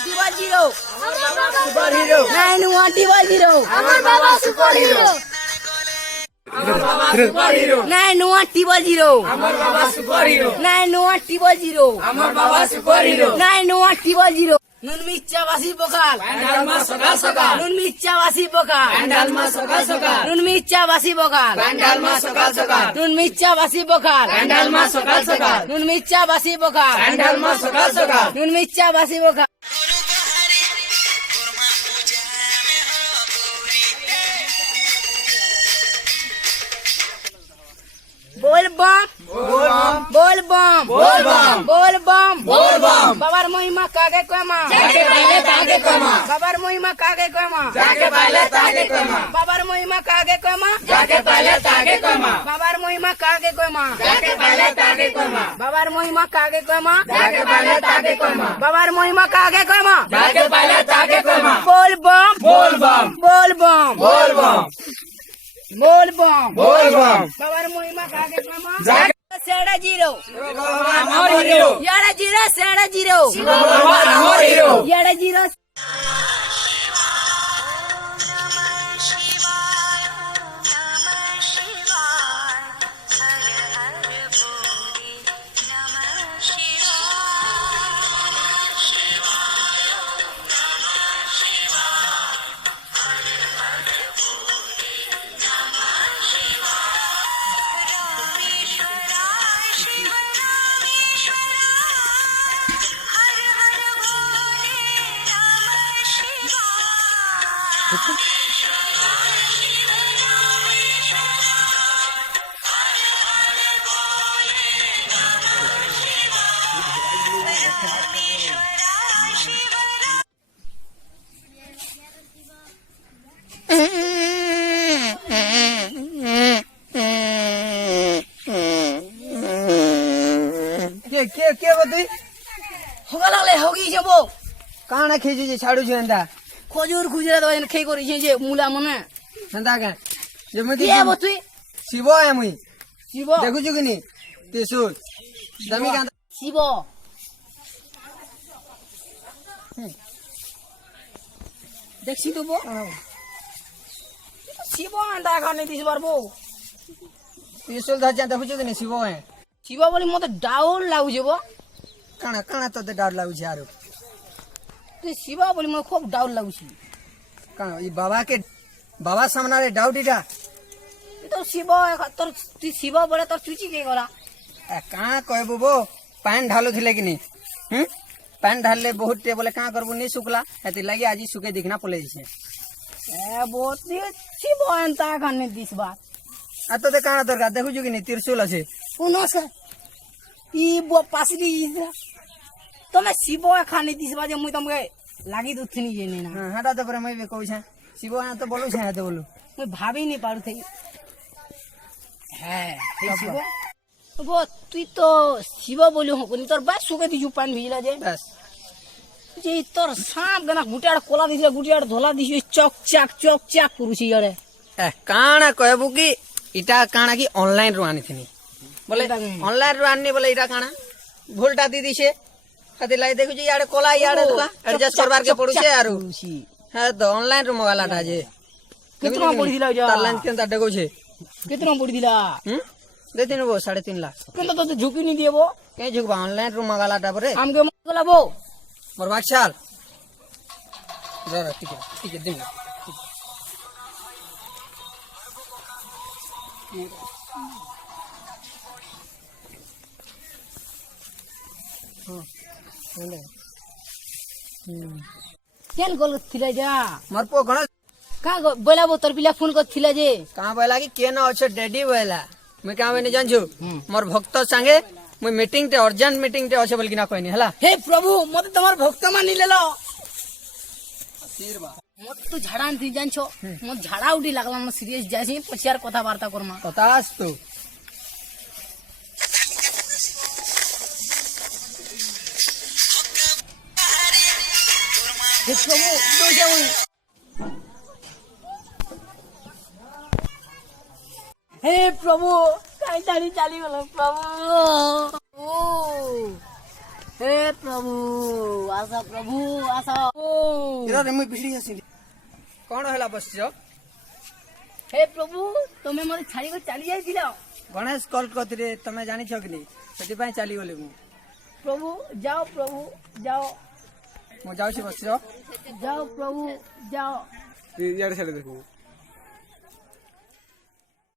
0 super hero 9100 আমার বাবা super hero. 9100 আমার বাবা সুপার হিরো 9100 আমার বাবা সুপার হিরো 9100 নুন মিচ্চা বাসি বকাল প্যান্ডাল মা সকাল সকাল নুন মিচ্চা বাসি বকাল প্যান্ডাল মা সকাল সকাল নুন মিচ্চা বাসি বকাল প্যান্ডাল মা সকাল সকাল নুন মিচ্চা বাসি বকাল প্যান্ডাল মা সকাল সকাল নুন মিচ্চা বাসি বকাল প্যান্ডাল মা সকাল সকাল নুন মিচ্চা বাসি বকাল बोल बम बोल बम बोल बम बोल बम बोल बम बाबार महिमा कागे कोमा जाके पहले ताके कमा बाबार महिमा कागे कोमा जाके पहले ताके कमा बाबार महिमा कागे कोमा जाके पहले ताके कमा बाबार महिमा कागे कोमा जाके पहले ताके कमा बाबार महिमा कागे कोमा जाके पहले ताके कमा बाबार महिमा कागे कोमा जाके पहले ताके कमा बोल बम बोल बम बोल बम बोल बम बोल बम बोल बम बाबार महिमा कागे कोमा जाके सेड़ा जीरो আমার হিরো याड़ा जीरो सेड़ा जीरो আমার হিরো याड़ा जीरो के बतई होगा लागले होगी जबो काना खेजु जे छाडु छु एंदा खजूर खुजरा तो खे करी जे मुला मने एंदा के जेमति ये बतुई शिव है मुई शिव देखु छु किनी त्रिशूल दमी का शिव देखছি তো বো শিব আন্ডা খানে দিস পারবো त्रिशूल धर देखु छु किनी शिव है শিব বলি মতে ডাউল লাগুছে বো काना काना तो डर लागु छ आरो তুই শিব বলি মতে খুব ডাউল লাগুছি काना ई बाबा सामना रे डाउट इटा তুই তো শিব তোর তুই শিব বলে তোর চুচি কে করা ए का कहबो बो पान ढालो थिले किनी पान ढालले बहुत टे बोले का करबो नि सुकला एति लागि आज सुके दिखना पले छै এ বো তুই শিব আন্ডা খানে দিস বা आ तो दे काना दरकार देखु छु किनी त्रिशूल আছে উনস ই বো পাসরি তুমি শিব খানে দিস বা যে মুই তোমাকে লাগি দুথনি জেনে না हां हटा तो पर मैं भी कहू छै शिव है तो बोलू छै तो बोलू মুই ভাবি নি পারু থাকি হ্যাঁ এই শিব বো তুই তো শিব বলি হকুনি তোর বাই সুকে দিছু পান ভিজলা যে बस যে তোর সাপ গানা গুটিয়াড় কোলা দিছিলা গুটিয়াড় ধলা দিছি চক চাক করুছি ইয়ারে ए काना कहबो कि इटा काना कि ऑनलाइन रो आनी थिनी बोले इटा काना? ऑनलाइन रो आनी बोले इटा काना भूलटा दी दिसे कति लाई देखु जे याडे कोला याडे दुका एडजस्ट करबार के पड़ू छे आरो করুছি हां तो ऑनलाइन रो मगालाटा जे कितना पड़ी दिला जा ऑनलाइन केनता देखो छे कितना पड़ी दिला दे दिन वो 3.5 लाख কিন্তু তো ঝুঁকি নি দিয়েবো के जुगबा ऑनलाइन रो मगालाटा परे আমকে মগলাবো मोर बादशाह जरा ठीक है दिन কেন কল ছিল যা मोर पो गण কা বলাবো তোর পিলা ফোন করছিল যে कहां बोला कि के न अच्छे डेडी बोला मैं कहां बने जानछु मोर भक्त संगे मैं मीटिंग टे अर्जेंट मीटिंग टे अच्छे बोल कि ना कहनी हला হে প্রভু মতে তোমার ভক্ত মানি লেলো মত তো ঝাড়া আনতি জানছো মত ঝাড়া উঠি লাগলাম না সিরিয়াস যাইছি পছিয়ার কথাবার্তা করমা बतास तो হে প্রভু তো যাও হে প্রভু তাড়াতাড়ি চালি গেল প্রভু হে প্রভু ଆସ ପ୍ରଭୁ ଆସ ଏରେ ମୁଇଁ ବିଗିଡ଼ି ଆସିଲି କଣ ହେଲା ବସିଛ ହେ ପ୍ରଭୁ ତମେ ମୋତେ ଛାଡ଼ିକି ଚାଲି ଯାଇଥିଲ ଗଣେଶ କଲ୍ କରିଥିଲେ ତମେ ଜାଣିଛ କି ନାହିଁ ସେଥିପାଇଁ ଚାଲିଗଲି ମୁଁ ପ୍ରଭୁ ଯାଅ ପ୍ରଭୁ ଯାଅ ମୁଁ ଯାଉଛି ବସିଛ ଯାଅ ପ୍ରଭୁ ଯାଅ ଇଆଡେ ଛାଡି ଦେଖୁ